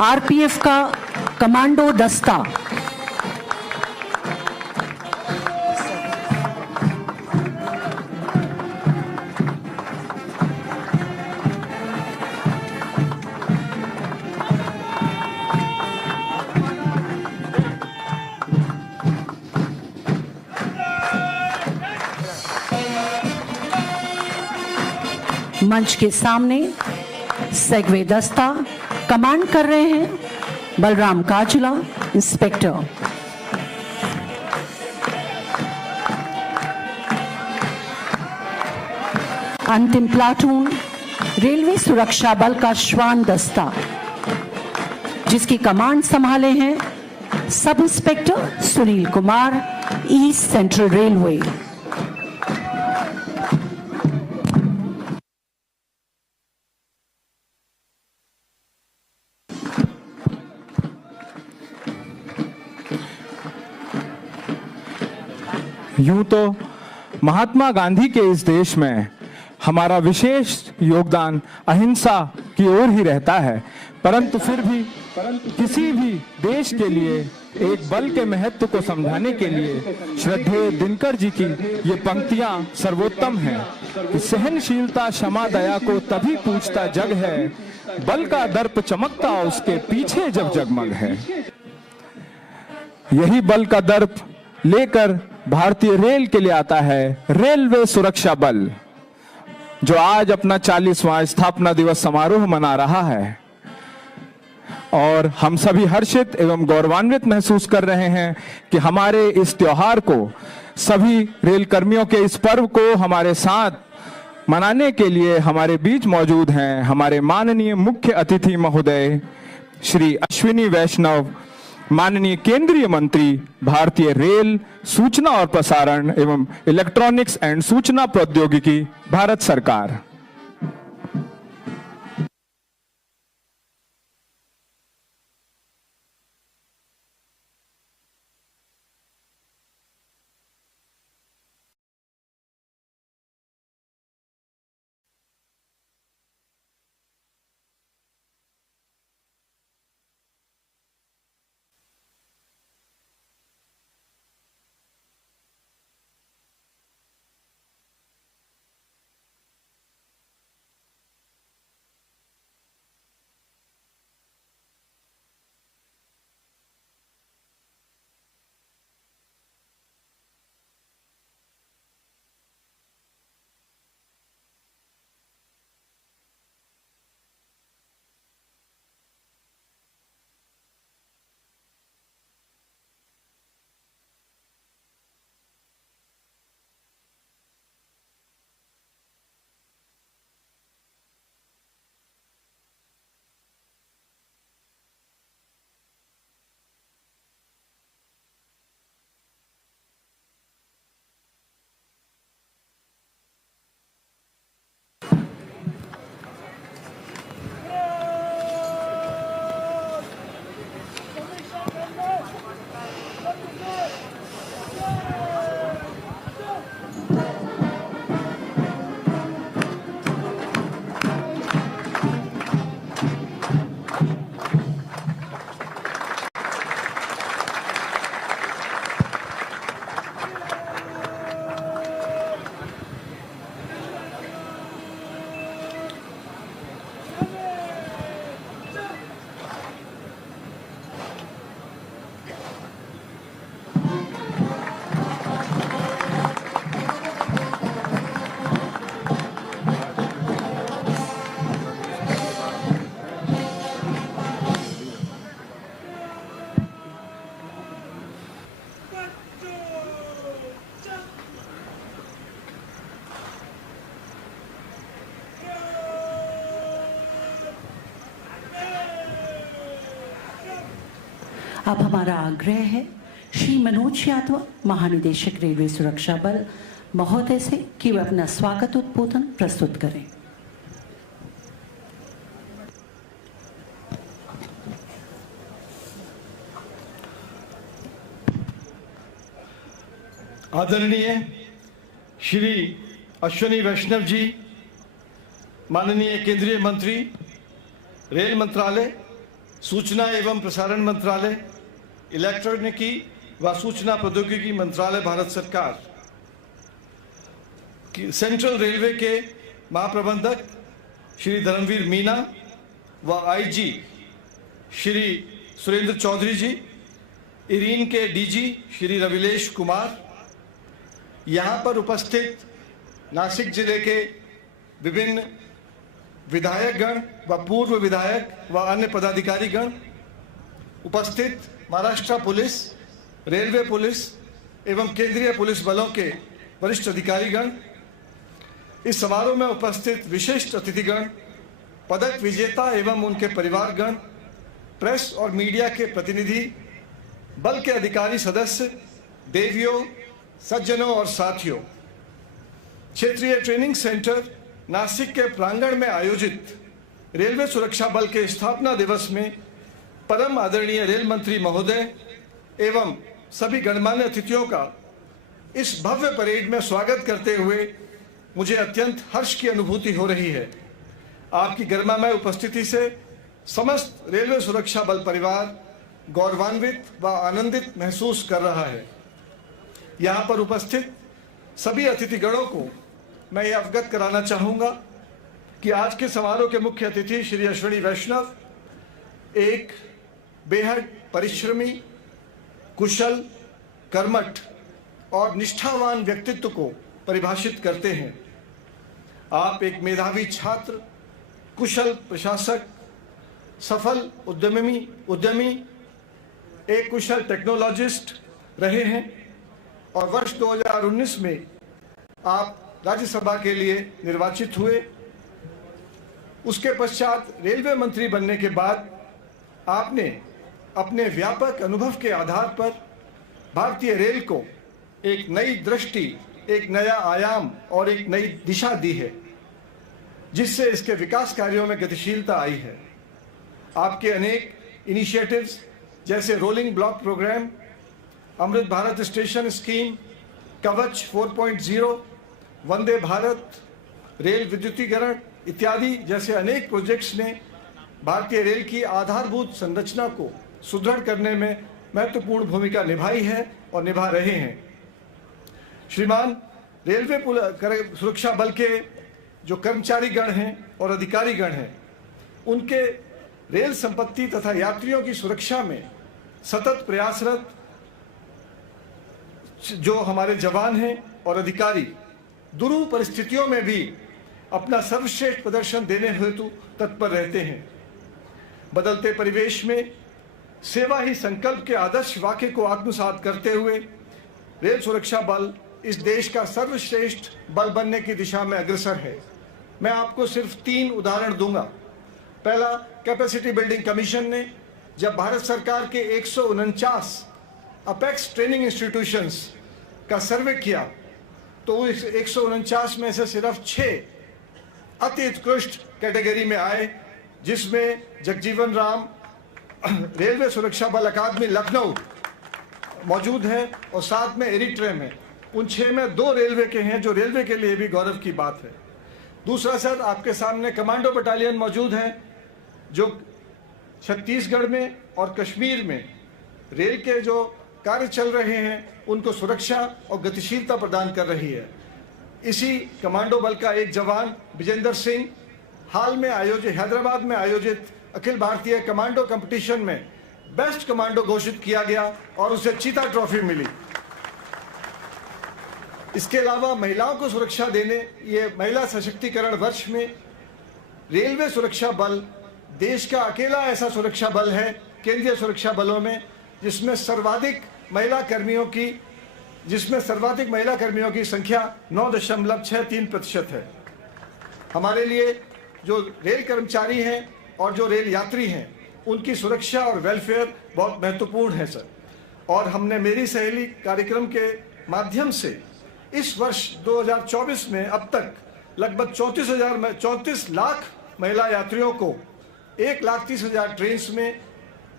RPF का commando दस्ता, मंच के सामने सेगवे दस्ता कमांड कर रहे हैं बलराम काजला, इंस्पेक्टर। अंतिम प्लाटून रेलवे सुरक्षा बल का श्वान दस्ता, जिसकी कमांड संभाले हैं sub inspector Sunil Kumar, east central railway. यूं तो महात्मा गांधी के इस देश में हमारा विशेष योगदान अहिंसा की ओर ही रहता है, परंतु फिर भी किसी भी देश के लिए एक बल के महत्व को समझाने के लिए श्रद्धेय दिनकर जी की ये पंक्तियां सर्वोत्तम हैं कि सहनशीलता क्षमा दया को तभी पूछता जग है, बल का दर्प चमकता उसके पीछे जब जगमग है। यही बल का दर्प लेकर भारतीय रेल के लिए आता है रेलवे सुरक्षा बल, जो आज अपना 40वां स्थापना दिवस समारोह मना रहा है। और हम सभी हर्षित एवं गौरवान्वित महसूस कर रहे हैं कि हमारे इस त्योहार को, सभी रेल कर्मियों के इस पर्व को हमारे साथ मनाने के लिए हमारे बीच मौजूद हैं हमारे माननीय मुख्य अतिथि महोदय श्री अश्विनी वैष्णव, माननीय केंद्रीय मंत्री भारतीय रेल, सूचना और प्रसारण एवं इलेक्ट्रॉनिक्स एंड सूचना प्रौद्योगिकी, भारत सरकार। अब हमारा आग्रह है श्री मनोज यादव, महानिदेशक रेलवे सुरक्षा बल महोदय से, कि वे अपना स्वागत उद्बोधन प्रस्तुत करें। आदरणीय श्री अश्विनी वैष्णव जी, माननीय केंद्रीय मंत्री रेल मंत्रालय, सूचना एवं प्रसारण मंत्रालय, इलेक्ट्रॉनिकी व सूचना प्रौद्योगिकी मंत्रालय भारत सरकार, सेंट्रल रेलवे के महाप्रबंधक श्री धर्मवीर मीना व आईजी श्री सुरेंद्र चौधरी जी, इरीन के डीजी श्री रविलेश कुमार, यहाँ पर उपस्थित नासिक जिले के विभिन्न विधायकगण व पूर्व विधायक व अन्य पदाधिकारीगण, उपस्थित महाराष्ट्र पुलिस, रेलवे पुलिस एवं केंद्रीय पुलिस बलों के वरिष्ठ अधिकारीगण, इस समारोह में उपस्थित विशिष्ट अतिथिगण, पदक विजेता एवं उनके परिवारगण, प्रेस और मीडिया के प्रतिनिधि, बल के अधिकारी सदस्य, देवियों, सज्जनों और साथियों, क्षेत्रीय ट्रेनिंग सेंटर नासिक के प्रांगण में आयोजित रेलवे सुरक्षा बल के स्थापना दिवस में परम आदरणीय रेल मंत्री महोदय एवं सभी गणमान्य अतिथियों का इस भव्य परेड में स्वागत करते हुए मुझे अत्यंत हर्ष की अनुभूति हो रही है। आपकी गरिमामय उपस्थिति से समस्त रेलवे सुरक्षा बल परिवार गौरवान्वित व आनंदित महसूस कर रहा है। यहाँ पर उपस्थित सभी अतिथिगणों को मैं ये अवगत कराना चाहूँगा कि आज के समारोह के मुख्य अतिथि श्री अश्विनी वैष्णव एक बेहद परिश्रमी, कुशल, कर्मठ और निष्ठावान व्यक्तित्व को परिभाषित करते हैं। आप एक मेधावी छात्र, कुशल प्रशासक, सफल उद्यमी, एक कुशल टेक्नोलॉजिस्ट रहे हैं और वर्ष 2019 में आप राज्यसभा के लिए निर्वाचित हुए। उसके पश्चात रेलवे मंत्री बनने के बाद आपने अपने व्यापक अनुभव के आधार पर भारतीय रेल को एक नई दृष्टि, एक नया आयाम और एक नई दिशा दी है, जिससे इसके विकास कार्यों में गतिशीलता आई है। आपके अनेक इनिशिएटिव्स जैसे rolling block programme, Amrit Bharat station scheme, कवच 4.0, वंदे भारत, रेल विद्युतीकरण इत्यादि जैसे अनेक प्रोजेक्ट्स ने भारतीय रेल की आधारभूत संरचना को सुदृढ़ करने में महत्वपूर्ण भूमिका निभाई है और निभा रहे हैं। श्रीमान, रेलवे सुरक्षा बल के जो कर्मचारीगण हैं और अधिकारीगण हैं, उनके रेल संपत्ति तथा यात्रियों की सुरक्षा में सतत प्रयासरत जो हमारे जवान हैं और अधिकारी दुरूह परिस्थितियों में भी अपना सर्वश्रेष्ठ प्रदर्शन देने हेतु तत्पर रहते हैं। बदलते परिवेश में सेवा ही संकल्प के आदर्श वाक्य को आत्मसात करते हुए रेल सुरक्षा बल इस देश का सर्वश्रेष्ठ बल बनने की दिशा में अग्रसर है। मैं आपको सिर्फ 3 उदाहरण दूंगा। पहला, कैपेसिटी बिल्डिंग कमीशन ने जब भारत सरकार के 149 अपेक्स ट्रेनिंग इंस्टीट्यूशंस का सर्वे किया तो इस 149 में से सिर्फ 6 अति उत्कृष्ट कैटेगरी में आए, जिसमें जगजीवन राम रेलवे सुरक्षा बल अकादमी लखनऊ मौजूद है और साथ में एरिट्रे में। उन 6 में 2 रेलवे के हैं, जो रेलवे के लिए भी गौरव की बात है। दूसरा सर, आपके सामने कमांडो बटालियन मौजूद है, जो छत्तीसगढ़ में और कश्मीर में रेल के जो कार्य चल रहे हैं उनको सुरक्षा और गतिशीलता प्रदान कर रही है। इसी कमांडो बल का एक जवान विजेंद्र सिंह हाल में आयोजित हैदराबाद में आयोजित अखिल भारतीय कमांडो कंपटीशन में बेस्ट कमांडो घोषित किया गया और उसे चीता ट्रॉफी मिली। इसके अलावा महिलाओं को सुरक्षा देने ये महिला सशक्तिकरण वर्ष में रेलवे सुरक्षा बल देश का अकेला ऐसा सुरक्षा बल है केंद्रीय सुरक्षा बलों में जिसमें सर्वाधिक महिला कर्मियों की संख्या 9.63% है। हमारे लिए जो रेल कर्मचारी हैं और जो रेल यात्री हैं उनकी सुरक्षा और वेलफेयर बहुत महत्वपूर्ण है सर। और हमने मेरी सहेली कार्यक्रम के माध्यम से इस वर्ष 2024 में अब तक लगभग 34 लाख महिला यात्रियों को 1,30,000 ट्रेन में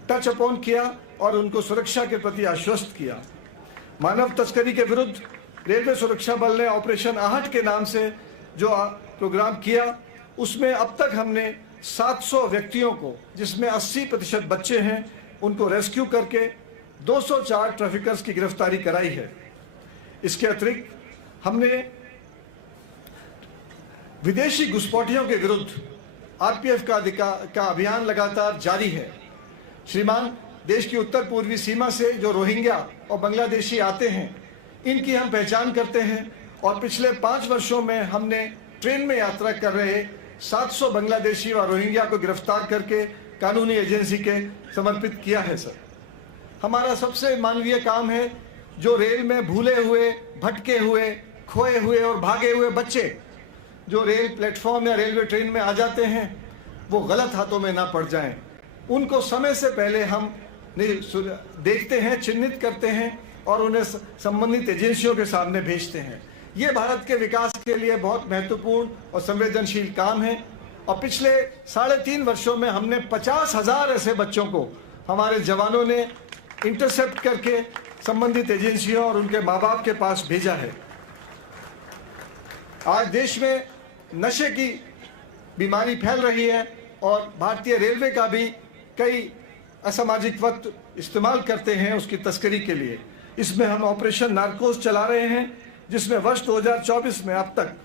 टच अपॉन किया और उनको सुरक्षा के प्रति आश्वस्त किया। मानव तस्करी के विरुद्ध रेलवे सुरक्षा बल ने ऑपरेशन आहट के नाम से जो प्रोग्राम किया उसमें अब तक हमने 700 व्यक्तियों को, जिसमें 80% बच्चे हैं, उनको रेस्क्यू करके 204 ट्रैफिकर्स की गिरफ्तारी कराई है। इसके अतिरिक्त हमने विदेशी घुसपैठियों के विरुद्ध आरपीएफ का अभियान लगातार जारी है। श्रीमान, देश की उत्तर पूर्वी सीमा से जो रोहिंग्या और बांग्लादेशी आते हैं, इनकी हम पहचान करते हैं और पिछले 5 वर्षों में हमने ट्रेन में यात्रा कर रहे 700 बांग्लादेशी व रोहिंग्या को गिरफ्तार करके कानूनी एजेंसी के समर्पित किया है। सर, हमारा सबसे मानवीय काम है जो रेल में भूले हुए, भटके हुए, खोए हुए और भागे हुए बच्चे जो रेल प्लेटफॉर्म या रेलवे ट्रेन में आ जाते हैं, वो गलत हाथों में ना पड़ जाएं। उनको समय से पहले हम देखते हैं, चिन्हित करते हैं और उन्हें संबंधित एजेंसियों के सामने भेजते हैं। ये भारत के विकास के लिए बहुत महत्वपूर्ण और संवेदनशील काम है। और पिछले 3.5 वर्षों में हमने 50,000 ऐसे बच्चों को हमारे जवानों ने इंटरसेप्ट करके संबंधित एजेंसियों और उनके माँ बाप के पास भेजा है। आज देश में नशे की बीमारी फैल रही है और भारतीय रेलवे का भी कई असामाजिक वक्त इस्तेमाल करते हैं उसकी तस्करी के लिए। इसमें हम ऑपरेशन नार्कोस चला रहे हैं, जिसमें वर्ष 2024 में अब तक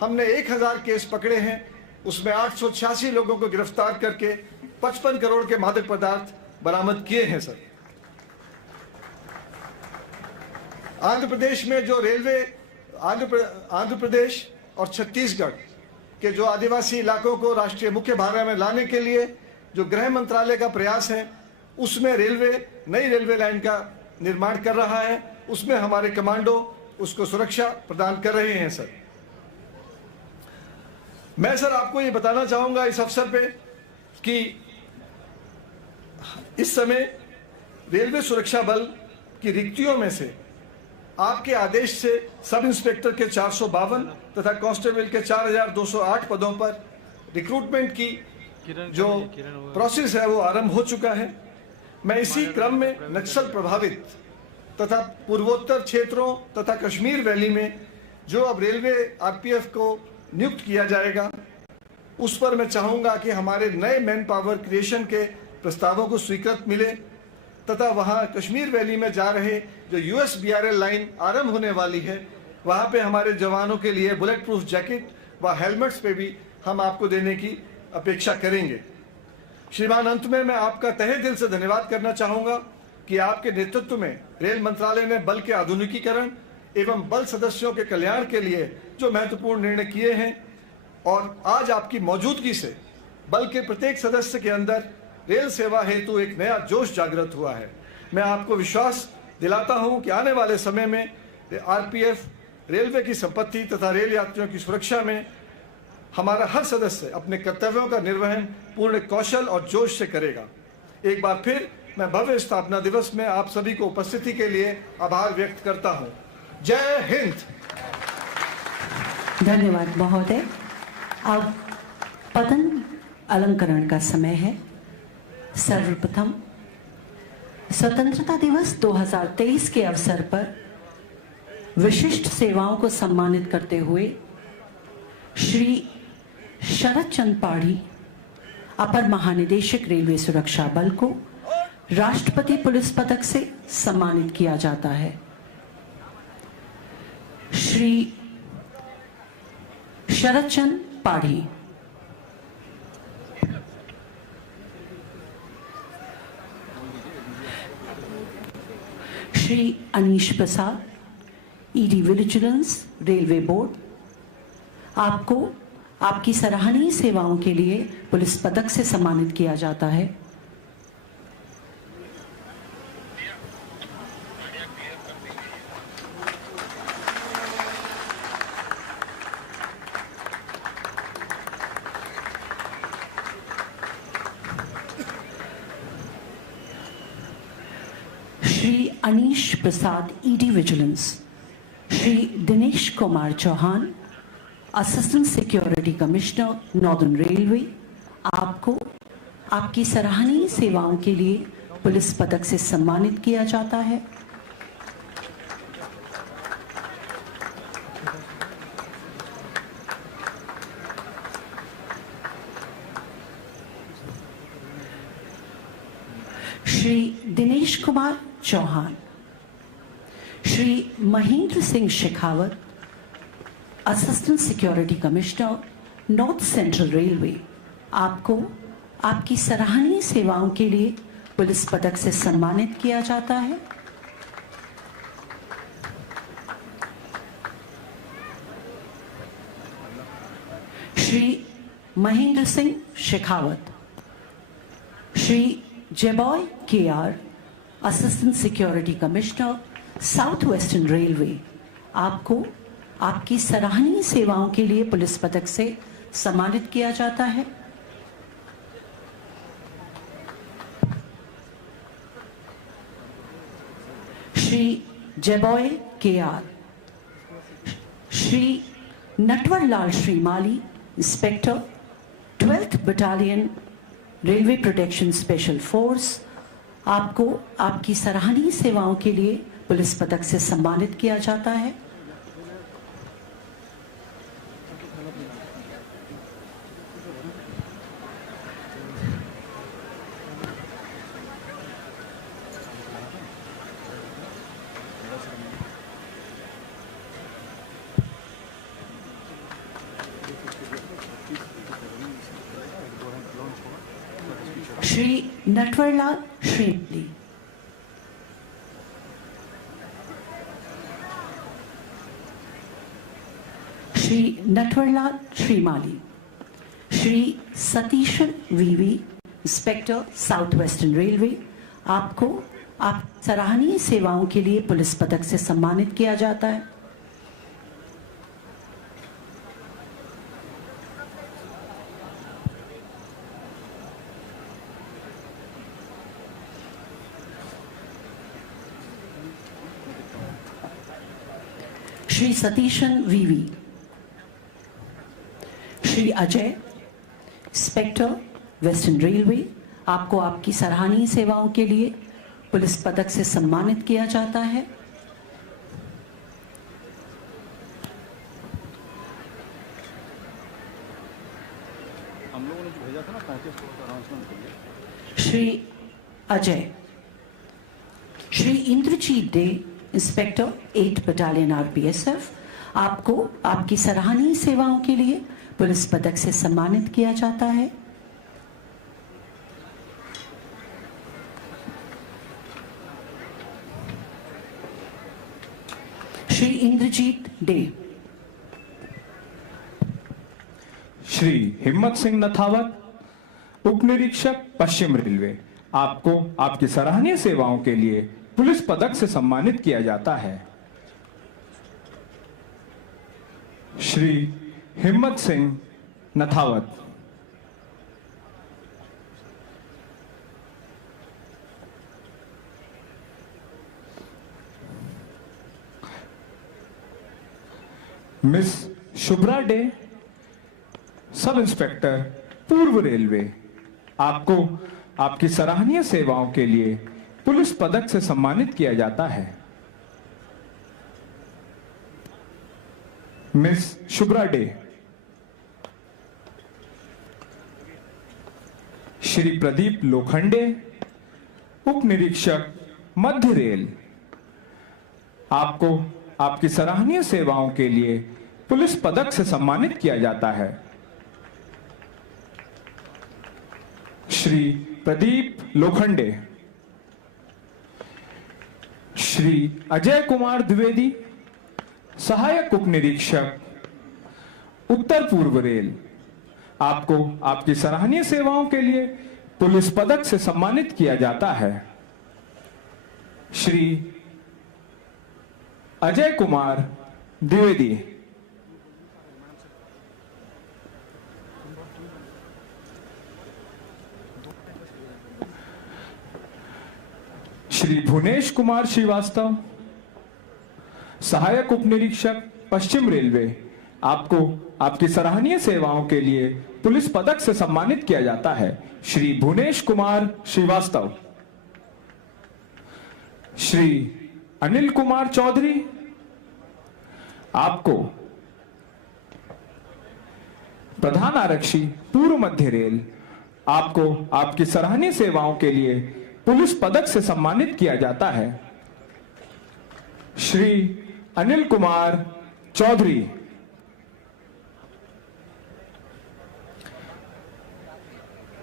हमने 1000 केस पकड़े हैं। उसमें 886 लोगों को गिरफ्तार करके 55 करोड़ के मादक पदार्थ बरामद किए हैं। सर, आंध्र प्रदेश में जो रेलवे आंध्र प्रदेश और छत्तीसगढ़ के जो आदिवासी इलाकों को राष्ट्रीय मुख्य धारा में लाने के लिए जो गृह मंत्रालय का प्रयास है, उसमें रेलवे नई रेलवे लाइन का निर्माण कर रहा है। उसमें हमारे कमांडो उसको सुरक्षा प्रदान कर रहे हैं। सर, मैं सर आपको ये बताना चाहूंगा इस अवसर पे कि इस समय रेलवे सुरक्षा बल की रिक्तियों में से आपके आदेश से सब इंस्पेक्टर के 452 तथा कांस्टेबल के 4208 पदों पर रिक्रूटमेंट की जो प्रोसेस है वो आरंभ हो चुका है। मैं इसी क्रम में नक्सल प्रभावित तथा पूर्वोत्तर क्षेत्रों तथा कश्मीर वैली में जो अब रेलवे आरपीएफ को नियुक्त किया जाएगा, उस पर मैं चाहूंगा कि हमारे नए मैन पावर क्रिएशन के प्रस्तावों को स्वीकृत मिले तथा वहां कश्मीर वैली में जा रहे जो USBRL लाइन आरंभ होने वाली है, वहां पे हमारे जवानों के लिए बुलेट प्रूफ जैकेट व हेलमेट्स पे भी हम आपको देने की अपेक्षा करेंगे। श्रीमान, अंत में मैं आपका तहे दिल से धन्यवाद करना चाहूंगा कि आपके नेतृत्व में रेल मंत्रालय ने बल के आधुनिकीकरण एवं बल सदस्यों के कल्याण के लिए जो महत्वपूर्ण निर्णय किए हैं और आज आपकी मौजूदगी से बल के प्रत्येक सदस्य के अंदर रेल सेवा हेतु एक नया जोश जागृत हुआ है। मैं आपको विश्वास दिलाता हूं कि आने वाले समय में आरपीएफ रेलवे की संपत्ति तथा रेल यात्रियों की सुरक्षा में हमारा हर सदस्य अपने कर्तव्यों का निर्वहन पूर्ण कौशल और जोश से करेगा। एक बार फिर मैं भव्य स्थापना दिवस में आप सभी को उपस्थिति के लिए आभार व्यक्त करता हूं। जय हिंद। धन्यवाद महोदय। अब पदन अलंकरण का समय है। सर्वप्रथम स्वतंत्रता दिवस 2023 के अवसर पर विशिष्ट सेवाओं को सम्मानित करते हुए श्री शरद चंद पाढ़ी, अपर महानिदेशक रेलवे सुरक्षा बल को राष्ट्रपति पुलिस पदक से सम्मानित किया जाता है। श्री शरद चंद पाढ़ी। Shri Anish Prasad, ED vigilance, railway board, आपको आपकी सराहनीय सेवाओं के लिए पुलिस पदक से सम्मानित किया जाता है। Shri Anish Prasad, ED vigilance. Shri Dinesh Kumar Chauhan, assistant security commissioner, northern railway, आपको आपकी सराहनीय सेवाओं के लिए पुलिस पदक से सम्मानित किया जाता है। Shri Dinesh Kumar Chauhan, Shri Mahendra Singh Shekhawat, assistant security commissioner, north central railway, आपको आपकी सराहनीय सेवाओं के लिए पुलिस पदक से सम्मानित किया जाता है। Shri Mahendra Singh Shekhawat, Shri Jeboy KR, assistant security commissioner, south western railway, आपको आपकी सराहनीय सेवाओं के लिए पुलिस पदक से सम्मानित किया जाता है। Shri Jeboy KR, Shri Natwarlal Shrimali, inspector, 12th battalion railway protection special force, आपको आपकी सराहनीय सेवाओं के लिए पुलिस पदक से सम्मानित किया जाता है। श्री नटवरलाल श्रीमाली, श्री नटवरलाल श्रीमाली, श्री सतीशन वीवी, इंस्पेक्टर, साउथ वेस्टर्न रेलवे, आपको आप सराहनीय सेवाओं के लिए पुलिस पदक से सम्मानित किया जाता है। Shri Satheesan VV, Shri Ajay, inspector, western railway, आपको आपकी सराहनीय सेवाओं के लिए पुलिस पदक से सम्मानित किया जाता है। हम लोगों ने जो भेजा था ना 35 का अनाउंसमेंट के लिए। Shri Ajay, Shri Indrajit De, inspector, 8th battalion RPSF, आपको आपकी सराहनीय सेवाओं के लिए पुलिस पदक से सम्मानित किया जाता है। श्री इंद्रजीत डे, श्री हिम्मत सिंह नथावत, उप निरीक्षक, पश्चिम रेलवे, आपको आपकी सराहनीय सेवाओं के लिए पुलिस पदक से सम्मानित किया जाता है। Shri Himmat Singh Nathawat, miss Shubhra Dey, sub inspector, पूर्व रेलवे, आपको आपकी सराहनीय सेवाओं के लिए पुलिस पदक से सम्मानित किया जाता है। मिस शुभ्रा डे, श्री प्रदीप लोखंडे, उप निरीक्षक, मध्य रेल, आपको आपकी सराहनीय सेवाओं के लिए पुलिस पदक से सम्मानित किया जाता है। श्री प्रदीप लोखंडे, श्री अजय कुमार द्विवेदी, सहायक उप निरीक्षक, उत्तर पूर्व रेल, आपको आपकी सराहनीय सेवाओं के लिए पुलिस पदक से सम्मानित किया जाता है। श्री अजय कुमार द्विवेदी, श्री भुवनेश कुमार श्रीवास्तव, सहायक उप निरीक्षक, पश्चिम रेलवे, आपको आपकी सराहनीय सेवाओं के लिए पुलिस पदक से सम्मानित किया जाता है। श्री भुवनेश कुमार श्रीवास्तव। श्री अनिल कुमार चौधरी, आपको प्रधान आरक्षी, पूर्व मध्य रेल, आपको आपकी सराहनीय सेवाओं के लिए पुलिस पदक से सम्मानित किया जाता है। श्री अनिल कुमार चौधरी,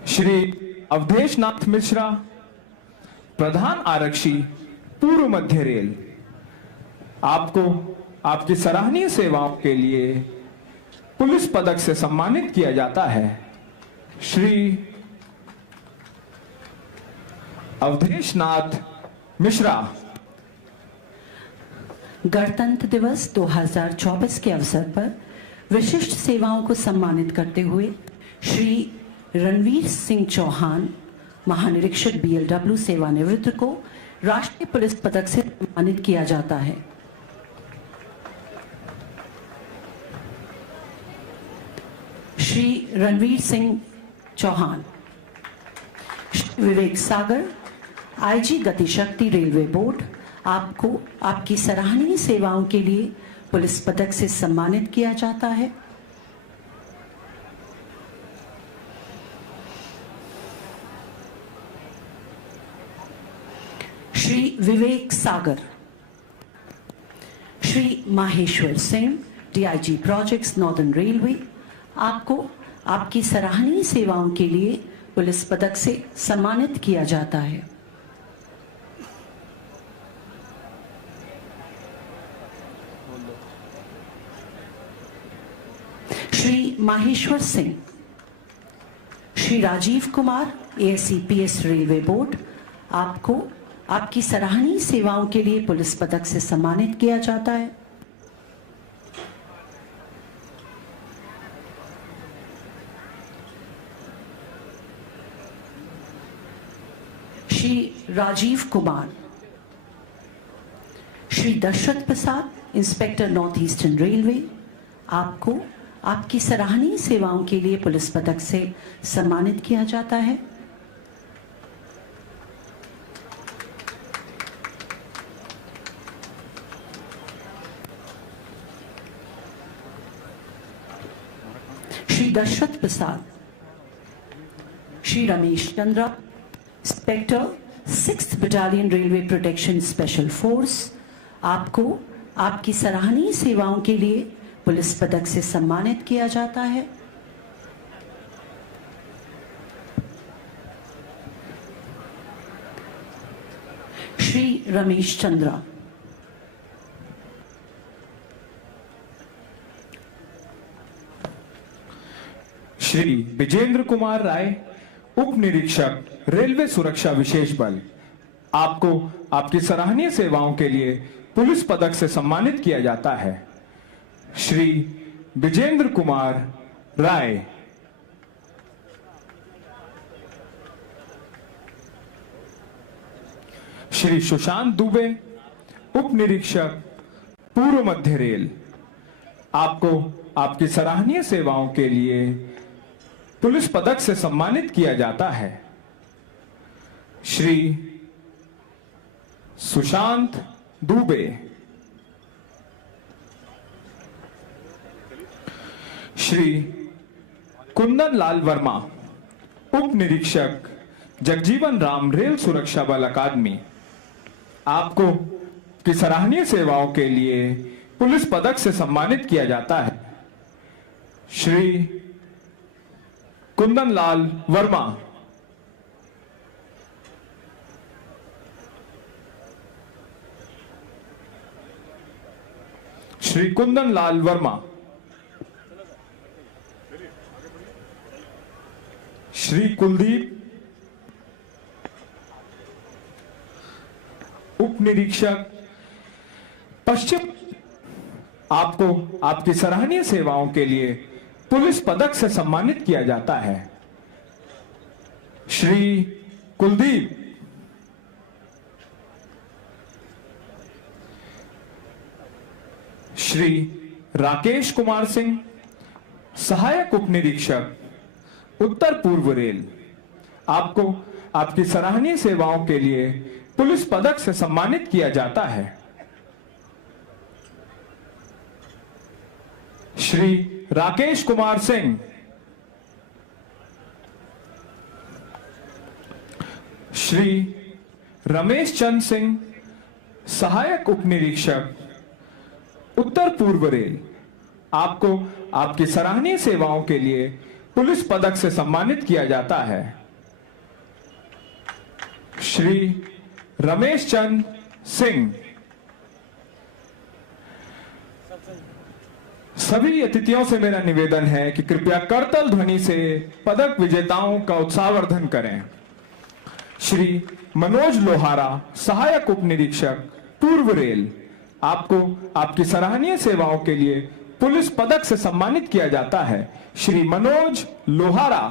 श्री अवधेश नाथ मिश्रा, प्रधान आरक्षी पूर्व मध्य रेल, आपको आपकी सराहनीय सेवाओं के लिए पुलिस पदक से सम्मानित किया जाता है। श्री अवधेश नाथ मिश्रा। गणतंत्र दिवस 2024 के अवसर पर विशिष्ट सेवाओं को सम्मानित करते हुए श्री रणवीर सिंह चौहान, महानिरीक्षक BLW सेवानिवृत्त को राष्ट्रीय पुलिस पदक से सम्मानित किया जाता है। श्री रणवीर सिंह चौहान। श्री विवेक सागर, IG गतिशक्ति रेलवे बोर्ड, आपको आपकी सराहनीय सेवाओं के लिए पुलिस पदक से सम्मानित किया जाता है। Shri Vivek Sagar. Shri Maheshwar Singh, DIG projects northern railway, आपको आपकी सराहनीय सेवाओं के लिए पुलिस पदक से सम्मानित किया जाता है। Shri Maheshwar Singh. Shri Rajeev Kumar, ASEPS railway board, आपको आपकी सराहनीय सेवाओं के लिए पुलिस पदक से सम्मानित किया जाता है। श्री राजीव कुमार। श्री दशरथ प्रसाद, इंस्पेक्टर नॉर्थ ईस्टर्न रेलवे, आपको आपकी सराहनीय सेवाओं के लिए पुलिस पदक से सम्मानित किया जाता है। Shri Dashrath Prasad. Shri Ramesh Chandra, inspector 6th battalion railway protection special force, आपको आपकी सराहनीय सेवाओं के लिए पुलिस पदक से सम्मानित किया जाता है। श्री रमेश चंद्रा। श्री विजेंद्र कुमार राय, उप निरीक्षक रेलवे सुरक्षा विशेष बल, आपको आपकी सराहनीय सेवाओं के लिए पुलिस पदक से सम्मानित किया जाता है। श्री विजेंद्र कुमार राय। श्री सुशांत दुबे, उप निरीक्षक पूर्व मध्य रेल, आपको आपकी सराहनीय सेवाओं के लिए पुलिस पदक से सम्मानित किया जाता है। श्री सुशांत दुबे। श्री कुंदन लाल वर्मा, उप निरीक्षक जगजीवन राम रेल सुरक्षा बल अकादमी, आपको की सराहनीय सेवाओं के लिए पुलिस पदक से सम्मानित किया जाता है। श्री कुंदन लाल वर्मा। श्री कुंदन लाल वर्मा। श्री कुलदीप, उप निरीक्षक पश्चिम, आपको आपकी सराहनीय सेवाओं के लिए पुलिस पदक से सम्मानित किया जाता है। श्री कुलदीप। श्री राकेश कुमार सिंह, सहायक उप निरीक्षक उत्तर पूर्व रेल, आपको आपकी सराहनीय सेवाओं के लिए पुलिस पदक से सम्मानित किया जाता है। श्री राकेश कुमार सिंह। श्री रमेश चंद सिंह, सहायक उप निरीक्षक, उत्तर पूर्व रेल, आपको आपकी सराहनीय सेवाओं के लिए पुलिस पदक से सम्मानित किया जाता है। श्री रमेश चंद सिंह। सभी अतिथियों से मेरा निवेदन है कि कृपया करतल ध्वनि से पदक विजेताओं का उत्साहवर्धन करें। श्री मनोज लोहारा, सहायक उप निरीक्षक, पूर्व रेल, आपको आपकी सराहनीय सेवाओं के लिए पुलिस पदक से सम्मानित किया जाता है। श्री मनोज लोहारा।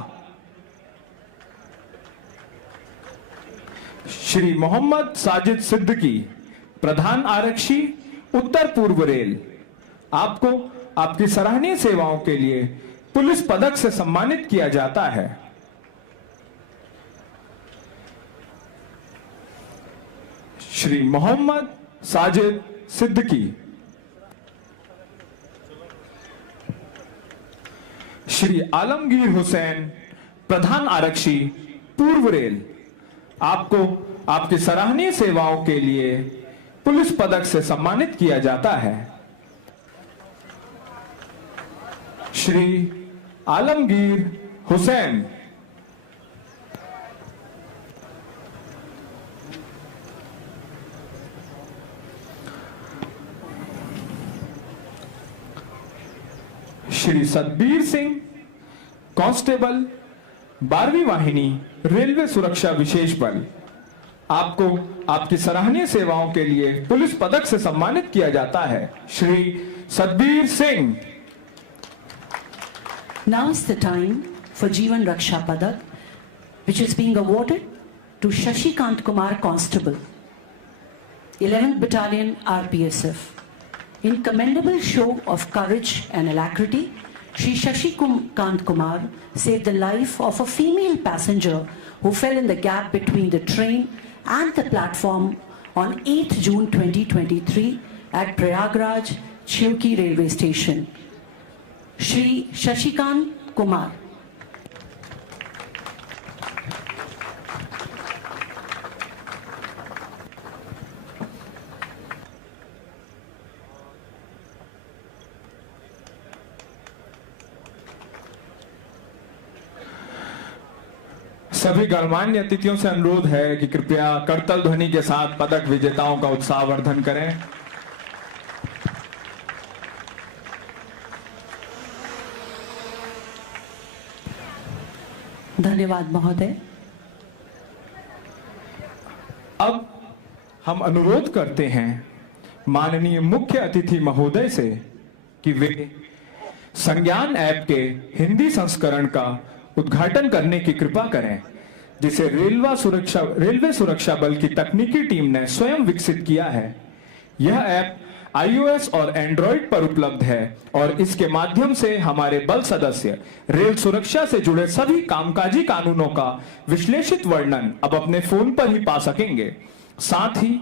श्री मोहम्मद साजिद सिद्दीकी, प्रधान आरक्षी, उत्तर पूर्व रेल, आपको आपकी सराहनीय सेवाओं के लिए पुलिस पदक से सम्मानित किया जाता है। श्री मोहम्मद साजिद सिद्दीकी। श्री आलमगीर हुसैन, प्रधान आरक्षी, पूर्व रेल, आपको आपकी सराहनीय सेवाओं के लिए पुलिस पदक से सम्मानित किया जाता है। श्री आलमगीर हुसैन। श्री सतबीर सिंह, कांस्टेबल, 12वीं वाहिनी, रेलवे सुरक्षा विशेष बल, आपको आपकी सराहनीय सेवाओं के लिए पुलिस पदक से सम्मानित किया जाता है। Shri Satbir Singh. Now is the time for Jeevan Raksha Padak, which is being awarded to Shashikant Kumar Constable, 11th Battalion RPSF. In commendable show of courage and alacrity, Shri Shashikant Kumar saved the life of a female passenger who fell in the gap between the train and the platform on 8th June 2023 at Prayagraj Chowki Railway Station. Shri Shashikant Kumar. सभी गणमान्य अतिथियों से अनुरोध है कि कृपया करतल ध्वनि के साथ पदक विजेताओं का उत्साहवर्धन करें। धन्यवाद महोदय। अब हम अनुरोध करते हैं माननीय मुख्य अतिथि महोदय से कि वे संज्ञान ऐप के हिंदी संस्करण का उद्घाटन करने की कृपा करें, जिसे रेलवे सुरक्षा बल की तकनीकी टीम ने स्वयं विकसित किया है। यह ऐप iOS और एंड्रॉइड पर उपलब्ध है और इसके माध्यम से हमारे बल सदस्य रेल सुरक्षा से जुड़े सभी कामकाजी कानूनों का विश्लेषित वर्णन अब अपने फोन पर ही पा सकेंगे। साथ ही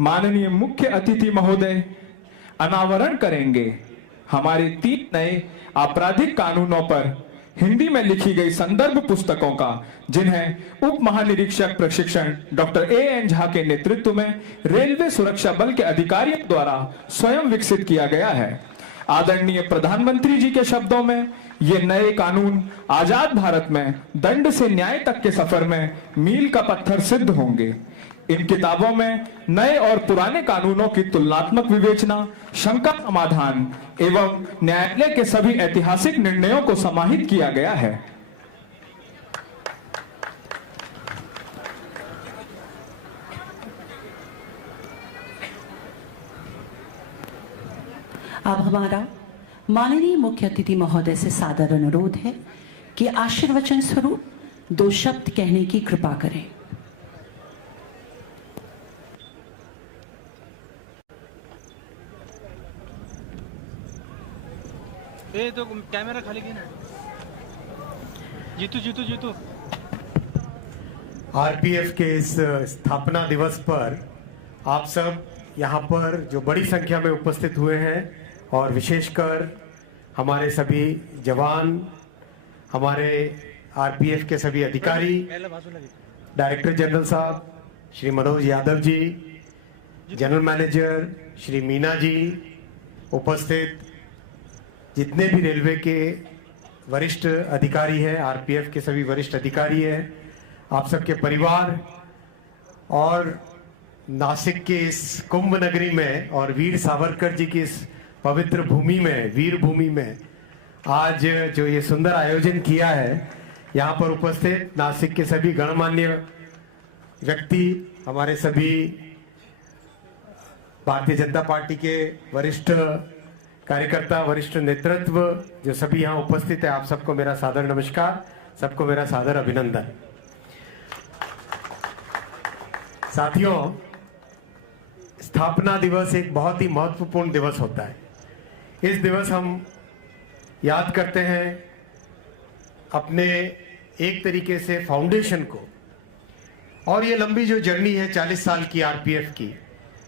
माननीय मुख्य अतिथि महोदय अनावरण करेंगे हमारे 3 नए आपराधिक कानूनों पर हिंदी में लिखी गई संदर्भ पुस्तकों का, जिन्हें उप महानिरीक्षक प्रशिक्षण डॉक्टर एएन झा के नेतृत्व में रेलवे सुरक्षा बल के अधिकारियों द्वारा स्वयं विकसित किया गया है। आदरणीय प्रधानमंत्री जी के शब्दों में ये नए कानून आजाद भारत में दंड से न्याय तक के सफर में मील का पत्थर सिद्ध होंगे। इन किताबों में नए और पुराने कानूनों की तुलनात्मक विवेचना, शंका समाधान एवं न्यायालय के सभी ऐतिहासिक निर्णयों को समाहित किया गया है। अब हमारा माननीय मुख्य अतिथि महोदय से सादर अनुरोध है कि आशीर्वचन स्वरूप 2 शब्द कहने की कृपा करें। तो कैमरा खाली की ना। जीतू आरपीएफ के इस स्थापना दिवस पर आप सब यहाँ पर जो बड़ी संख्या में उपस्थित हुए हैं और विशेषकर हमारे सभी जवान, हमारे आरपीएफ के सभी अधिकारी, डायरेक्टर जनरल साहब, श्री मनोज यादव जी, जनरल मैनेजर श्री मीना जी, उपस्थित जितने भी रेलवे के वरिष्ठ अधिकारी हैं, आरपीएफ के सभी वरिष्ठ अधिकारी हैं, आप सबके परिवार, और नासिक के इस कुंभ नगरी में और वीर सावरकर जी की इस पवित्र भूमि में, वीर भूमि में आज जो ये सुंदर आयोजन किया है, यहाँ पर उपस्थित नासिक के सभी गणमान्य व्यक्ति, हमारे सभी भारतीय जनता पार्टी के वरिष्ठ कार्यकर्ता, वरिष्ठ नेतृत्व जो सभी यहाँ उपस्थित है, आप सबको मेरा सादर नमस्कार, सबको मेरा सादर अभिनंदन। साथियों, स्थापना दिवस एक बहुत ही महत्वपूर्ण दिवस होता है। इस दिवस हम याद करते हैं अपने एक तरीके से फाउंडेशन को, और ये लंबी जो जर्नी है 40 साल की आरपीएफ की,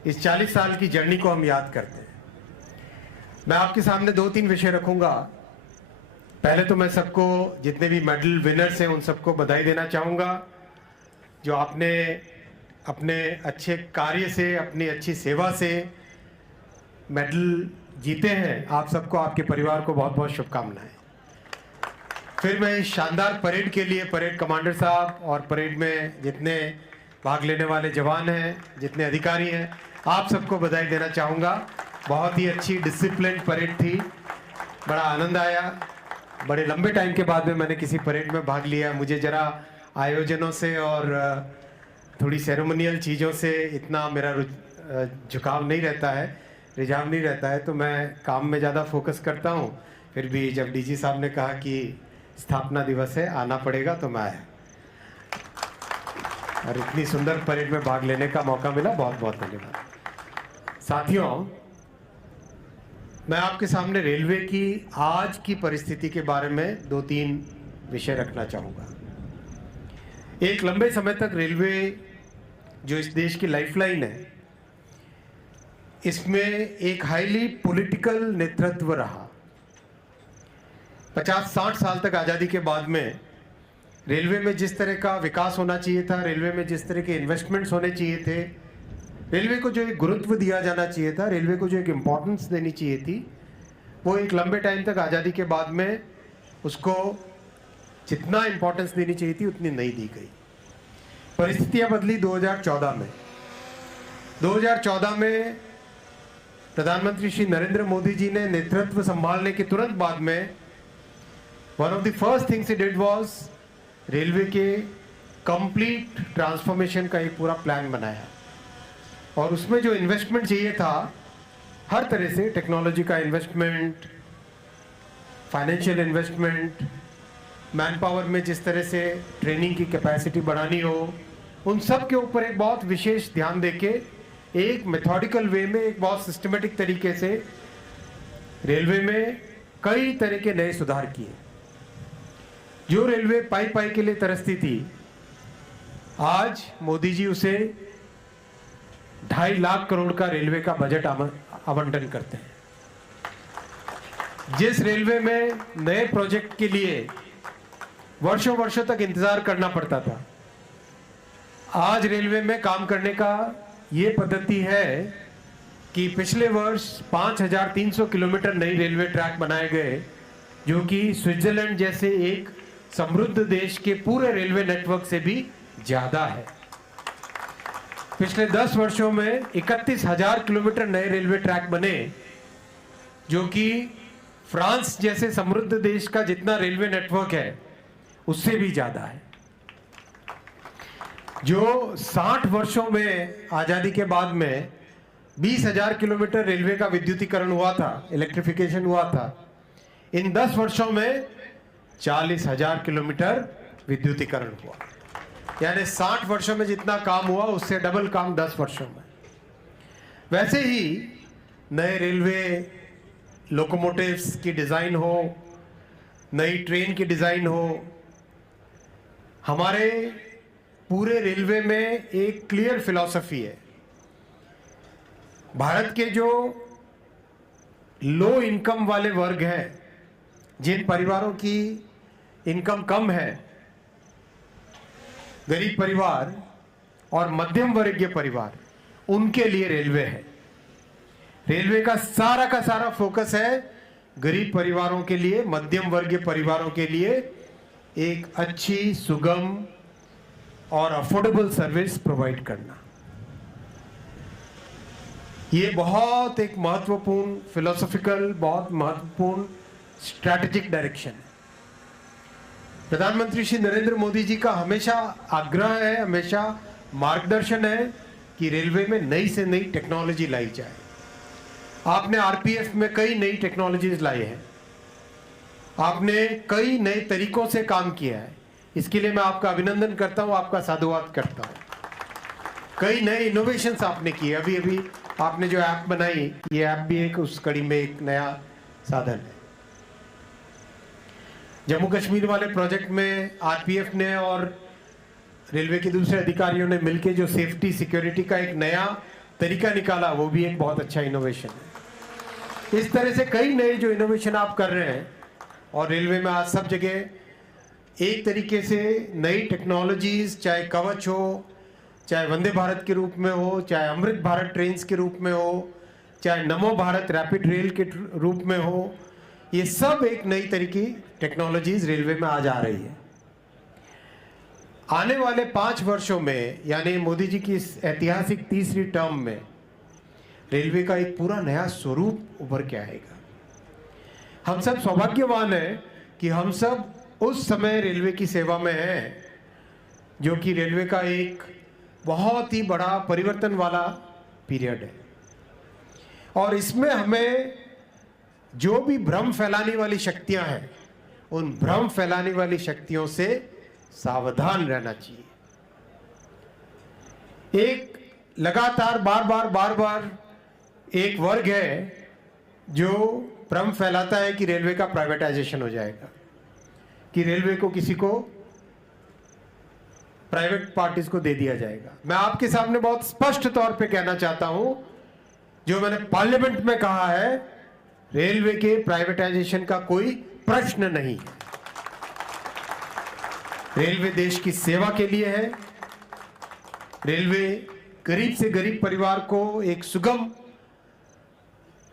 इस 40 साल की जर्नी को हम याद करते हैं। मैं आपके सामने 2-3 विषय रखूंगा। पहले तो मैं सबको, जितने भी मेडल विनर्स हैं, उन सबको बधाई देना चाहूंगा, जो आपने अपने अच्छे कार्य से, अपनी अच्छी सेवा से मेडल जीते हैं। आप सबको, आपके परिवार को बहुत बहुत शुभकामनाएं। फिर मैं इस शानदार परेड के लिए परेड कमांडर साहब और परेड में जितने भाग लेने वाले जवान हैं, जितने अधिकारी हैं, आप सबको बधाई देना चाहूँगा। बहुत ही अच्छी डिसिप्लिन परेड थी, बड़ा आनंद आया। बड़े लंबे टाइम के बाद में मैंने किसी परेड में भाग लिया। मुझे ज़रा आयोजनों से और थोड़ी सेरेमोनियल चीज़ों से इतना मेरा झुकाव नहीं रहता है, रिझाव नहीं रहता है, तो मैं काम में ज़्यादा फोकस करता हूँ। फिर भी जब डीजी साहब ने कहा कि स्थापना दिवस है, आना पड़ेगा, तो मैं आया और इतनी सुंदर परेड में भाग लेने का मौका मिला। बहुत बहुत धन्यवाद। साथियों, मैं आपके सामने रेलवे की आज की परिस्थिति के बारे में 2-3 विषय रखना चाहूँगा। एक लंबे समय तक रेलवे जो इस देश की लाइफलाइन है, इसमें एक हाईली पॉलिटिकल नेतृत्व रहा। 50-60 साल तक आज़ादी के बाद में रेलवे में जिस तरह का विकास होना चाहिए था, रेलवे में जिस तरह के इन्वेस्टमेंट्स होने चाहिए थे, रेलवे को जो एक गुरुत्व दिया जाना चाहिए था, रेलवे को जो एक इम्पोर्टेंस देनी चाहिए थी, वो एक लंबे टाइम तक आज़ादी के बाद में उसको जितना इम्पोर्टेंस देनी चाहिए थी उतनी नहीं दी गई। परिस्थितियां बदली 2014 में। 2014 में प्रधानमंत्री श्री नरेंद्र मोदी जी ने नेतृत्व संभालने के तुरंत बाद में one of the first things he did was railway के कंप्लीट ट्रांसफॉर्मेशन का एक पूरा प्लान बनाया, और उसमें जो इन्वेस्टमेंट चाहिए था, हर तरह से टेक्नोलॉजी का investment, financial investment, man power में जिस तरह से ट्रेनिंग की कैपेसिटी बढ़ानी हो, उन सब के ऊपर एक बहुत विशेष ध्यान देके एक मेथोडिकल वे में, एक बहुत सिस्टमेटिक तरीके से रेलवे में कई तरह के नए सुधार किए। जो रेलवे पाई के लिए तरसती थी, आज मोदी जी उसे 2.5 लाख करोड़ का रेलवे का बजट आवंटन करते हैं। जिस रेलवे में नए प्रोजेक्ट के लिए वर्षों वर्षों तक इंतजार करना पड़ता था, आज रेलवे में काम करने का ये पद्धति है कि पिछले वर्ष 5300 किलोमीटर नई रेलवे ट्रैक बनाए गए, जो कि स्विट्जरलैंड जैसे एक समृद्ध देश के पूरे रेलवे नेटवर्क से भी ज्यादा है। पिछले 10 वर्षों में 31,000 किलोमीटर नए रेलवे ट्रैक बने, जो कि फ्रांस जैसे समृद्ध देश का जितना रेलवे नेटवर्क है उससे भी ज्यादा है। जो 60 वर्षों में आजादी के बाद में 20,000 किलोमीटर रेलवे का विद्युतीकरण हुआ था, इलेक्ट्रिफिकेशन हुआ था, इन 10 वर्षों में 40,000 किलोमीटर विद्युतीकरण हुआ। यानी 60 वर्षों में जितना काम हुआ उससे डबल काम 10 वर्षों में। वैसे ही नए रेलवे लोकोमोटिव्स की डिजाइन हो, नई ट्रेन की डिजाइन हो, हमारे पूरे रेलवे में एक क्लियर फिलॉसफी है। भारत के जो लो इनकम वाले वर्ग हैं, जिन परिवारों की इनकम कम है, गरीब परिवार, और मध्यम वर्गीय परिवार, उनके लिए रेलवे है। रेलवे का सारा फोकस है गरीब परिवारों के लिए, मध्यम वर्गीय परिवारों के लिए एक अच्छी, सुगम और अफोर्डेबल सर्विस प्रोवाइड करना। ये बहुत एक महत्वपूर्ण फिलोसॉफिकल, बहुत महत्वपूर्ण स्ट्रैटेजिक डायरेक्शन है। प्रधानमंत्री श्री नरेंद्र मोदी जी का हमेशा आग्रह है, हमेशा मार्गदर्शन है कि रेलवे में नई से नई टेक्नोलॉजी लाई जाए। आपने आरपीएफ में कई नई टेक्नोलॉजीज लाई हैं, आपने कई नए तरीकों से काम किया है, इसके लिए मैं आपका अभिनंदन करता हूं, आपका साधुवाद करता हूं। कई नए इनोवेशंस आपने किए, अभी अभी आपने जो ऐप बनाई, ये ऐप भी एक उस कड़ी में एक नया साधन है। जम्मू कश्मीर वाले प्रोजेक्ट में आरपीएफ ने और रेलवे के दूसरे अधिकारियों ने मिलकर जो सेफ्टी सिक्योरिटी का एक नया तरीका निकाला, वो भी एक बहुत अच्छा इनोवेशन है। इस तरह से कई नए जो इनोवेशन आप कर रहे हैं, और रेलवे में आज सब जगह एक तरीके से नई टेक्नोलॉजीज, चाहे कवच हो, चाहे वंदे भारत के रूप में हो, चाहे अमृत भारत ट्रेन्स के रूप में हो, चाहे नमो भारत रैपिड रेल के रूप में हो, ये सब एक नई तरीके टेक्नोलॉजीज रेलवे में आज आ रही है। आने वाले 5 वर्षों में, यानी मोदी जी की इस ऐतिहासिक तीसरी टर्म में, रेलवे का एक पूरा नया स्वरूप उभर के आएगा। हम सब सौभाग्यवान हैं कि हम सब उस समय रेलवे की सेवा में हैं, जो कि रेलवे का एक बहुत ही बड़ा परिवर्तन वाला पीरियड है। और इसमें हमें जो भी भ्रम फैलाने वाली शक्तियां हैं, उन भ्रम फैलाने वाली शक्तियों से सावधान रहना चाहिए। एक लगातार बार बार एक वर्ग है जो भ्रम फैलाता है कि रेलवे का प्राइवेटाइजेशन हो जाएगा, कि रेलवे को किसी को, प्राइवेट पार्टीज को दे दिया जाएगा। मैं आपके सामने बहुत स्पष्ट तौर पे कहना चाहता हूं, जो मैंने पार्लियामेंट में कहा है, रेलवे के प्राइवेटाइजेशन का कोई प्रश्न नहीं है। रेलवे देश की सेवा के लिए है। रेलवे गरीब से गरीब परिवार को एक सुगम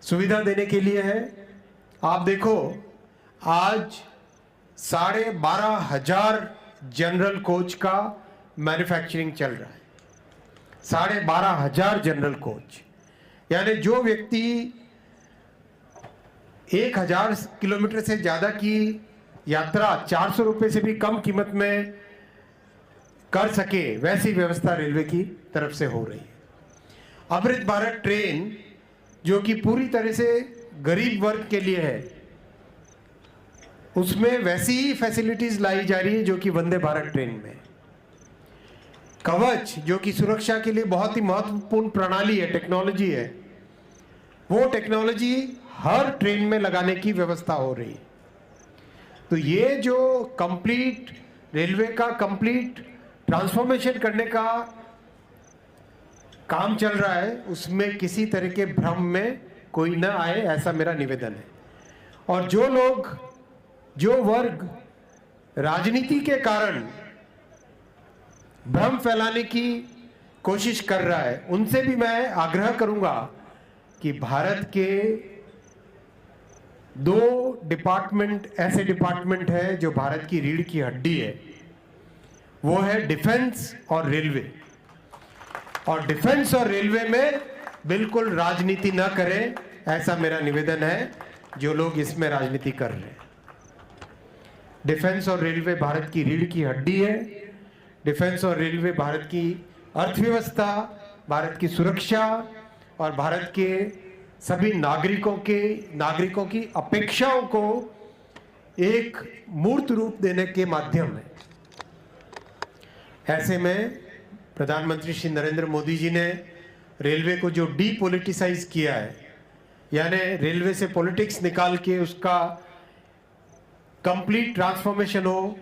सुविधा देने के लिए है। आप देखो, आज 12,500 जनरल कोच का मैन्युफैक्चरिंग चल रहा है। 12,500 जनरल कोच, यानी जो व्यक्ति 1,000 किलोमीटर से ज्यादा की यात्रा 400 रुपए से भी कम कीमत में कर सके, वैसी व्यवस्था रेलवे की तरफ से हो रही है। अमृत भारत ट्रेन, जो कि पूरी तरह से गरीब वर्ग के लिए है, उसमें वैसी ही फैसिलिटीज लाई जा रही है जो कि वंदे भारत ट्रेन में। कवच, जो कि सुरक्षा के लिए बहुत ही महत्वपूर्ण प्रणाली है, टेक्नोलॉजी है, वो टेक्नोलॉजी हर ट्रेन में लगाने की व्यवस्था हो रही है। तो ये जो कंप्लीट रेलवे का कंप्लीट ट्रांसफॉर्मेशन करने का काम चल रहा है, उसमें किसी तरह के भ्रम में कोई न आए, ऐसा मेरा निवेदन है। और जो लोग, जो वर्ग राजनीति के कारण भ्रम फैलाने की कोशिश कर रहा है, उनसे भी मैं आग्रह करूंगा कि भारत के 2 डिपार्टमेंट, ऐसे डिपार्टमेंट है जो भारत की रीढ़ की हड्डी है, वो है डिफेंस और रेलवे। और डिफेंस और रेलवे में बिल्कुल राजनीति ना करें, ऐसा मेरा निवेदन है जो लोग इसमें राजनीति कर रहे हैं। डिफेंस और रेलवे भारत की रीढ़ की हड्डी है। डिफेंस और रेलवे भारत की अर्थव्यवस्था, भारत की सुरक्षा और भारत के सभी नागरिकों की अपेक्षाओं को एक मूर्त रूप देने के माध्यम है। ऐसे में प्रधानमंत्री श्री नरेंद्र मोदी जी ने रेलवे को जो डीपोलिटिसाइज किया है, यानी रेलवे से पॉलिटिक्स निकाल के उसका कंप्लीट ट्रांसफॉर्मेशन हो,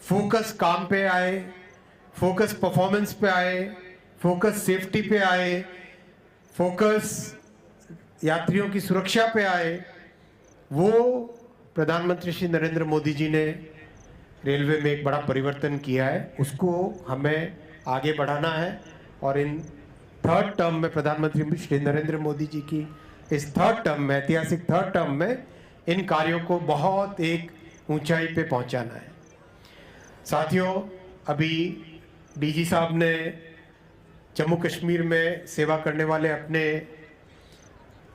फोकस काम पे आए, फोकस परफॉर्मेंस पे आए, फोकस सेफ्टी पे आए, फोकस यात्रियों की सुरक्षा पे आए, वो प्रधानमंत्री श्री नरेंद्र मोदी जी ने रेलवे में एक बड़ा परिवर्तन किया है। उसको हमें आगे बढ़ाना है और इन थर्ड टर्म में प्रधानमंत्री श्री नरेंद्र मोदी जी की इस थर्ड टर्म में, ऐतिहासिक थर्ड टर्म में इन कार्यों को बहुत एक ऊंचाई पे पहुंचाना है। साथियों, अभी डीजी साहब ने जम्मू कश्मीर में सेवा करने वाले अपने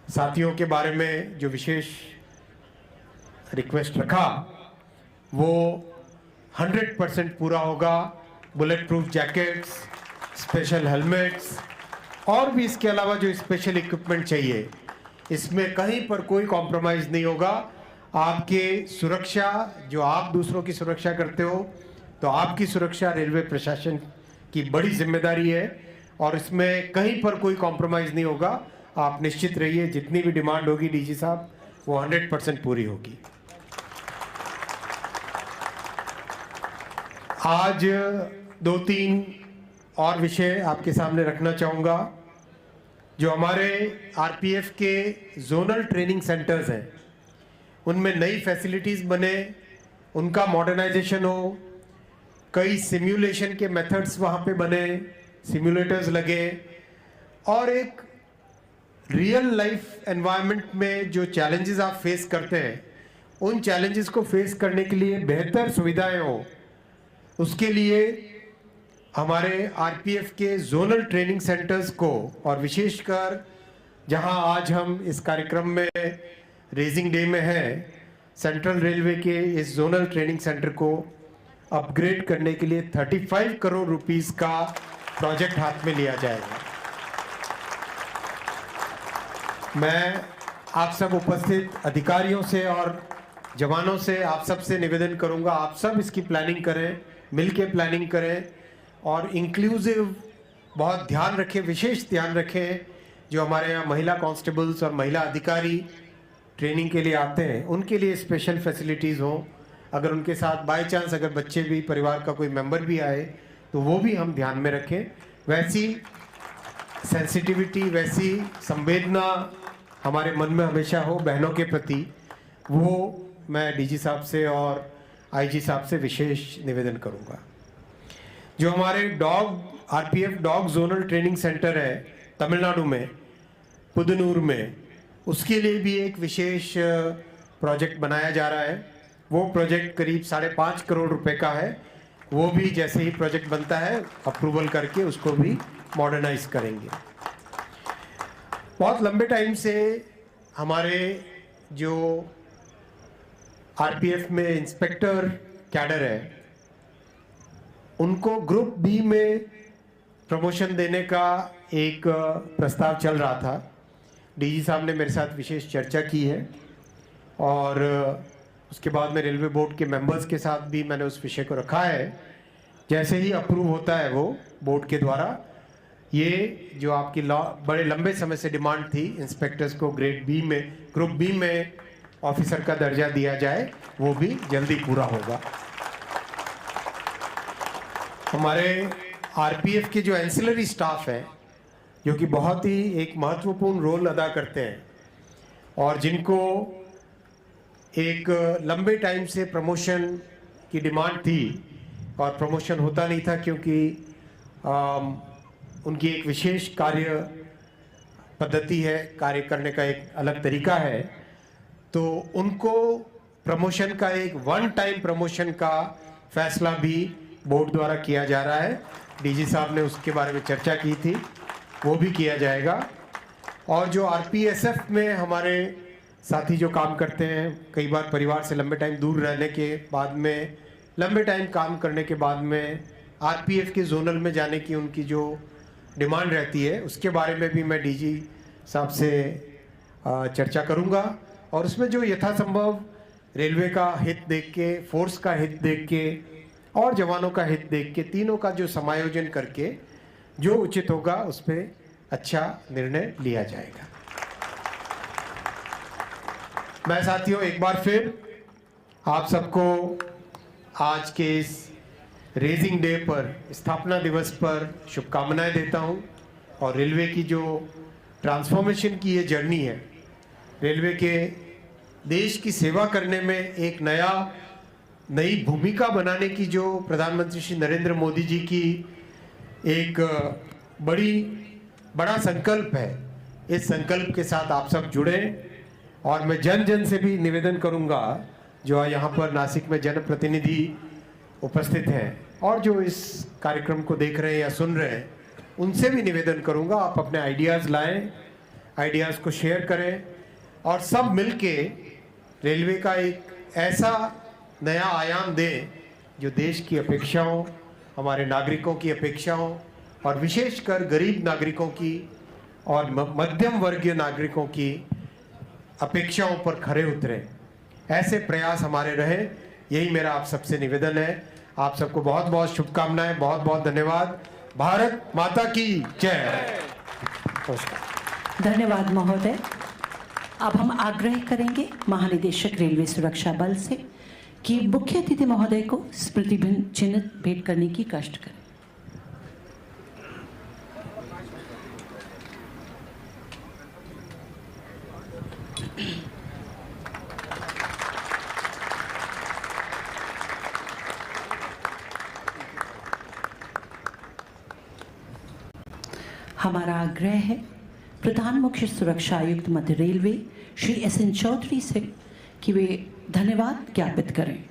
साथियों के बारे में जो विशेष रिक्वेस्ट रखा वो 100% पूरा होगा। Bullet proof jackets, special helmets और भी इसके अलावा जो स्पेशल इक्विपमेंट चाहिए, इसमें कहीं पर कोई कॉम्प्रोमाइज़ नहीं होगा। आपके सुरक्षा, जो आप दूसरों की सुरक्षा करते हो, तो आपकी सुरक्षा रेलवे प्रशासन की बड़ी जिम्मेदारी है और इसमें कहीं पर कोई कॉम्प्रोमाइज़ नहीं होगा। आप निश्चित रहिए, जितनी भी डिमांड होगी डीजी साहब, वो 100% पूरी होगी। आज 2-3 और विषय आपके सामने रखना चाहूँगा। जो हमारे आरपीएफ के जोनल ट्रेनिंग सेंटर्स हैं, उनमें नई फैसिलिटीज़ बने, उनका मॉडर्नाइजेशन हो, कई सिम्युलेशन के मेथड्स वहाँ पे बने, सिम्युलेटर्स लगे और एक रियल लाइफ एनवायरनमेंट में जो चैलेंजेस आप फेस करते हैं, उन चैलेंजेस को फेस करने के लिए बेहतर सुविधाएं हो, उसके लिए हमारे आरपीएफ के जोनल ट्रेनिंग सेंटर्स को, और विशेषकर जहां आज हम इस कार्यक्रम में रेजिंग डे में हैं, सेंट्रल रेलवे के इस जोनल ट्रेनिंग सेंटर को अपग्रेड करने के लिए 35 करोड़ रुपीस का प्रोजेक्ट हाथ में लिया जाएगा। मैं आप सब उपस्थित अधिकारियों से और जवानों से, आप सब से निवेदन करूंगा, आप सब इसकी प्लानिंग करें, मिलके प्लानिंग करें और इंक्लूसिव बहुत ध्यान रखें, विशेष ध्यान रखें। जो हमारे यहाँ महिला कांस्टेबल्स और महिला अधिकारी ट्रेनिंग के लिए आते हैं, उनके लिए स्पेशल फैसिलिटीज़ हों। अगर उनके साथ बाय चांस अगर बच्चे भी, परिवार का कोई मेंबर भी आए, तो वो भी हम ध्यान में रखें। वैसी सेंसिटिविटी, वैसी संवेदना हमारे मन में हमेशा हो बहनों के प्रति, वो मैं डीजी साहब से और आईजी साहब से विशेष निवेदन करूंगा। जो हमारे RPF dog zonal training centre है तमिलनाडु में, पुदनूर में, उसके लिए भी एक विशेष प्रोजेक्ट बनाया जा रहा है। वो प्रोजेक्ट करीब 5.5 करोड़ रुपए का है। वो भी जैसे ही प्रोजेक्ट बनता है, अप्रूवल करके उसको भी मॉडर्नाइज करेंगे। बहुत लंबे टाइम से हमारे जो आरपीएफ में इंस्पेक्टर कैडर है, उनको ग्रुप बी में प्रमोशन देने का एक प्रस्ताव चल रहा था। डीजी साहब ने मेरे साथ विशेष चर्चा की है और उसके बाद में रेलवे बोर्ड के मेंबर्स के साथ भी मैंने उस विषय को रखा है। जैसे ही अप्रूव होता है वो बोर्ड के द्वारा, ये जो आपकी बड़े लंबे समय से डिमांड थी, इंस्पेक्टर्स को ग्रेड बी में, ग्रुप बी में ऑफिसर का दर्जा दिया जाए, वो भी जल्दी पूरा होगा। हमारे आरपीएफ के जो एंसिलरी स्टाफ है, जो कि बहुत ही एक महत्वपूर्ण रोल अदा करते हैं और जिनको एक लंबे टाइम से प्रमोशन की डिमांड थी और प्रमोशन होता नहीं था, क्योंकि उनकी एक विशेष कार्य पद्धति है, कार्य करने का एक अलग तरीका है, तो उनको प्रमोशन का एक वन टाइम प्रमोशन का फैसला भी बोर्ड द्वारा किया जा रहा है। डीजी साहब ने उसके बारे में चर्चा की थी, वो भी किया जाएगा। और जो आरपीएसएफ में हमारे साथी जो काम करते हैं, कई बार परिवार से लंबे टाइम दूर रहने के बाद में, लंबे टाइम काम करने के बाद में आरपीएफ के जोनल में जाने की उनकी जो डिमांड रहती है, उसके बारे में भी मैं डीजी साहब से चर्चा करूंगा और उसमें जो यथासंभव रेलवे का हित देख के, फोर्स का हित देख के और जवानों का हित देख के, तीनों का जो समायोजन करके जो उचित होगा उस पर अच्छा निर्णय लिया जाएगा। मैं साथियों एक बार फिर आप सबको आज के इस रेजिंग डे पर, स्थापना दिवस पर शुभकामनाएं देता हूं और रेलवे की जो ट्रांसफॉर्मेशन की ये जर्नी है, रेलवे के देश की सेवा करने में एक नई भूमिका बनाने की जो प्रधानमंत्री श्री नरेंद्र मोदी जी की एक बड़ा संकल्प है। इस संकल्प के साथ आप सब जुड़े और मैं जन जन से भी निवेदन करूंगा, जो यहाँ पर नासिक में जनप्रतिनिधि उपस्थित हैं और जो इस कार्यक्रम को देख रहे हैं या सुन रहे हैं, उनसे भी निवेदन करूंगा आप अपने आइडियाज़ लाएं, आइडियाज़ को शेयर करें और सब मिलके रेलवे का एक ऐसा नया आयाम दें जो देश की अपेक्षाओं, हमारे नागरिकों की अपेक्षाओं और विशेषकर गरीब नागरिकों की और मध्यम वर्गीय नागरिकों की अपेक्षाओं पर खरे उतरे। ऐसे प्रयास हमारे रहे, यही मेरा आप सबसे निवेदन है। आप सबको बहुत बहुत शुभकामनाएं, बहुत बहुत धन्यवाद। भारत माता की जय। धन्यवाद महोदय। अब हम आग्रह करेंगे महानिदेशक रेलवे सुरक्षा बल से कि मुख्य अतिथि महोदय को स्मृति चिन्ह भेंट करने की कष्ट करें। हमारा आग्रह है प्रधान मुख्य सुरक्षा आयुक्त मध्य रेलवे श्री SN चौधरी से कि वे धन्यवाद ज्ञापित करें।